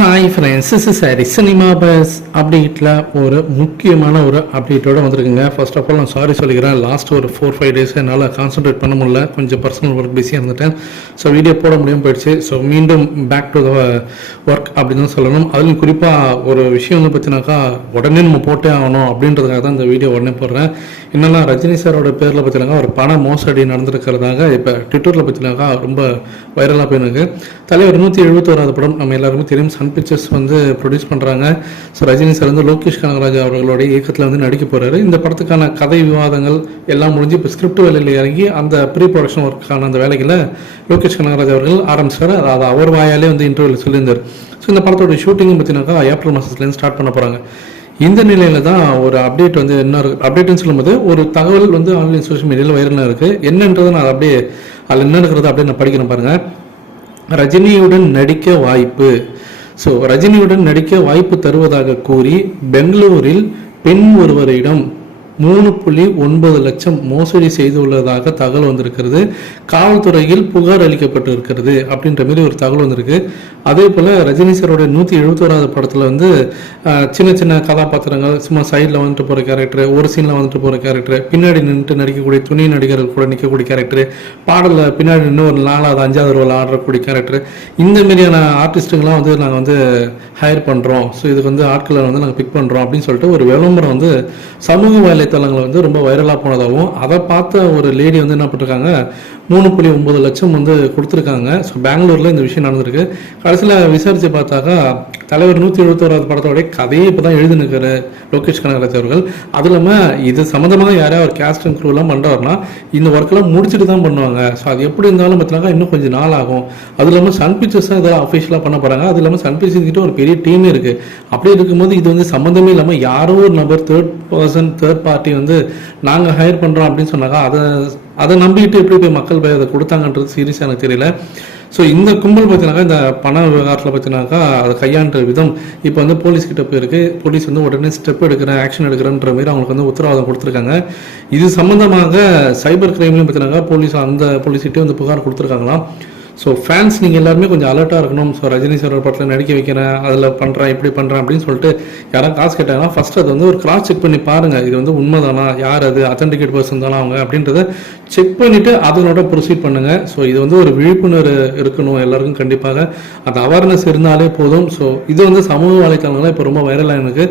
Hi friends is sorry cinema buzz அப்டேட்டில் ஒரு முக்கியமான ஒரு அப்டேட்டோட வந்திருக்குங்க. ஃபர்ஸ்ட் ஆஃப் ஆல் நான் சாரி சொல்லிக்கிறேன். லாஸ்ட் ஒரு ஃபோர் ஃபைவ் டேஸ் என்னால் கான்சென்ட்ரேட் பண்ண முடியல. கொஞ்சம் பர்சனல் ஒர்க் பிஸியாக இருந்துட்டேன். ஸோ வீடியோ போட முடியாமல் போயிடுச்சு. ஸோ மீண்டும் பேக் டு த ஒர்க் அப்படின்னு தான் சொல்லணும். அதுவும் குறிப்பாக ஒரு விஷயம் வந்து பார்த்தீங்கன்னாக்கா உடனே நம்ம போட்டே ஆகணும் அப்படின்றதுக்காக தான் இந்த வீடியோ உடனே போடுறேன். என்னென்னா ரஜினி சாரோட பேரில் பார்த்தீங்கன்னாக்கா ஒரு பண மோசடி நடந்திருக்கிறதாக இப்போ ட்விட்டரில் பார்த்தீங்கன்னாக்கா ரொம்ப வைரலாக போயிருக்கு. தலைவர் நூற்றி எழுபத்தோராது படம் நம்ம எல்லாருமே தெரியும். சன் பிக்சர்ஸ் வந்து ப்ரொடியூஸ் பண்ணுறாங்க ஸோ ரஜினி சார் வந்து லோகேஷ் கனகராஜ் அவர்களுடைய இயக்கத்தில் வந்து நடிக்க போகிறாரு இந்த படத்துக்கான கதை விவாதங்கள் எல்லாம் முடிஞ்சு இப்போ ஸ்கிரிப்ட் வேலையில் இறங்கி அந்த ப்ரீ ப்ரொடக்ஷன் ஒர்க்கான அந்த வேலைகளை லோகேஷ் கனகராஜ் அவர்கள் ஆரம்பிச்சார். அது அவர் வாயாலே வந்து இன்டர்வியூவில் சொல்லியிருந்தார். ஸோ இந்த படத்தோட ஷூட்டிங்கும் பார்த்தீங்கன்னாக்கா ஏப்ரல் மாதத்துலேருந்து ஸ்டார்ட் பண்ண போகிறாங்க இந்த நிலையில தான் ஒரு அப்டேட் வந்து என்ன இருக்கு அப்டேட்னு சொல்லும்போது ஒரு தகவல் வந்து ஆன்லைன் சோஷியல் மீடியாவில் வைரலாக இருக்குது என்னன்றதை நான் அப்படியே அதில் என்ன இருக்கிறது அப்படியே நான் படிக்கிறேன் பாருங்க. ரஜினியுடன் நடிக்க வாய்ப்பு. ஸோ ரஜினியுடன் நடிக்க வாய்ப்பு தருவதாக கூறி பெங்களூரில் பெண் ஒருவரிடம் மூணு புள்ளி ஒன்பது லட்சம் மோசடி செய்துள்ளதாக தகவல் வந்திருக்கிறது. காவல்துறையில் புகார் அளிக்கப்பட்டு இருக்கிறது அப்படின்ற மாதிரி ஒரு தகவல் வந்திருக்கு. அதே போல் ரஜினி சாரோட நூற்றி எழுபத்தோராவது படத்தில் வந்து சின்ன சின்ன கதாபாத்திரங்கள் சும்மா சைடில் வந்துட்டு போகிற கேரக்டர் ஒரு சீனில் வந்துட்டு போகிற கேரக்டர் பின்னாடி நின்றுட்டு நடிக்கக்கூடிய துணை நடிகர்கள் கூட நிற்கக்கூடிய கேரக்டர் பாடலில் பின்னாடி நின்று ஒரு நாலாவது அஞ்சாவது ரோல் ஆடுறக்கூடிய கேரக்டர் இந்த மாதிரியான ஆர்டிஸ்ட்டுங்களாம் வந்து நாங்கள் வந்து ஹையர் பண்ணுறோம் ஸோ இதுக்கு வந்து ஆட்களை வந்து நாங்கள் பிக் பண்ணுறோம் அப்படின்னு சொல்லிட்டு ஒரு விளம்பரம் வந்து சமூக வலைத்தளங்கள் வந்து ரொம்ப வைரலாக போனதாகவும் அதை பார்த்த ஒரு லேடி வந்து என்ன பண்ணிருக்காங்க மூணு புள்ளி ஒன்பது லட்சம் வந்து கொடுத்துருக்காங்க. ஸோ பெங்களூரில் இந்த விஷயம் நடந்திருக்கு. கடைசியில் விசாரித்து பார்த்தாக்கா தலைவர் நூற்றி எழுபத்தோராது படத்தோடைய கதையை இப்போ தான் எழுதினுக்காரு லோகேஷ் கனகராஜ் அவர்கள். அது இல்லாமல் இது சம்மந்தமாக யாரையா ஒரு கேஸ்ட் அண்ட் க்ரூலாம் பண்ணுறாருனா இந்த ஒர்க்கெல்லாம் முடிச்சுட்டு தான் பண்ணுவாங்க. ஸோ அது எப்படி இருந்தாலும் பார்த்தீங்கன்னா இன்னும் கொஞ்சம் நாள் ஆகும். அது இல்லாமல் சன் பிக்சர்ஸ் தான் இதெல்லாம் அஃபிஷியலாக பண்ண போகிறாங்க அது இல்லாமல் சன் பிக்சர்ஸ்கிட்ட ஒரு பெரிய டீமே இருக்குது அப்படி இருக்கும்போது இது வந்து சம்மந்தமே இல்லாமல் யாரோ ஒரு நபர் தேர்ட் பர்சன் தேர்ட் பார்ட்டி வந்து நாங்கள் ஹையர் பண்ணுறோம் அப்படின்னு சொன்னாக்கா அதை அதை நம்பிக்கிட்டு எப்படி போய் மக்கள் போய் அதை கொடுத்தாங்கன்றது சீரியஸாக எனக்கு தெரியல. ஸோ இந்த கும்பல் பார்த்தீங்கன்னாக்கா இந்த பண விவகாரத்தில் பார்த்தீங்கன்னாக்கா அதை கையாண்ட விதம் இப்போ வந்து போலீஸ் கிட்ட போயிருக்கு. போலீஸ் வந்து உடனே ஸ்டெப் எடுக்கிறேன் ஆக்ஷன் எடுக்கிறேன்ற மாதிரி அவங்களுக்கு வந்து உத்தரவாதம் கொடுத்துருக்காங்க. இது சம்மந்தமாக சைபர் கிரைம்லையும் பார்த்தீங்கன்னாக்கா போலீஸ் அந்த போலீஸ்கிட்டே வந்து புகார் கொடுத்துருக்காங்களாம். ஸோ ஃபேன்ஸ் நீங்கள் எல்லாருமே கொஞ்சம் அலர்ட்டாக இருக்கணும். ஸோ ரஜினி சார் ஒரு படத்தில் நடிக்க வைக்கிறேன் அதில் பண்ணுறேன் இப்படி பண்ணுறேன் அப்படின்னு சொல்லிட்டு யாராவது காசு கேட்டாங்கன்னா ஃபஸ்ட் அதை வந்து ஒரு கிராஸ் செக் பண்ணி பாருங்கள் இது வந்து உண்மைதானா? யார் அது? அத்தன்டிகேட் பர்சன் தானா அவங்க? அப்படின்றத செக் பண்ணிவிட்டு அதனோட ப்ரொசீட் பண்ணுங்கள் ஸோ இது வந்து ஒரு விழிப்புணர்வு இருக்கணும் எல்லாருக்கும் கண்டிப்பாக. அந்த அவேர்னஸ் இருந்தாலே போதும். ஸோ இது வந்து சமூக வலைத்தளங்கள்லாம் இப்போ ரொம்ப வைரலாக எனக்கு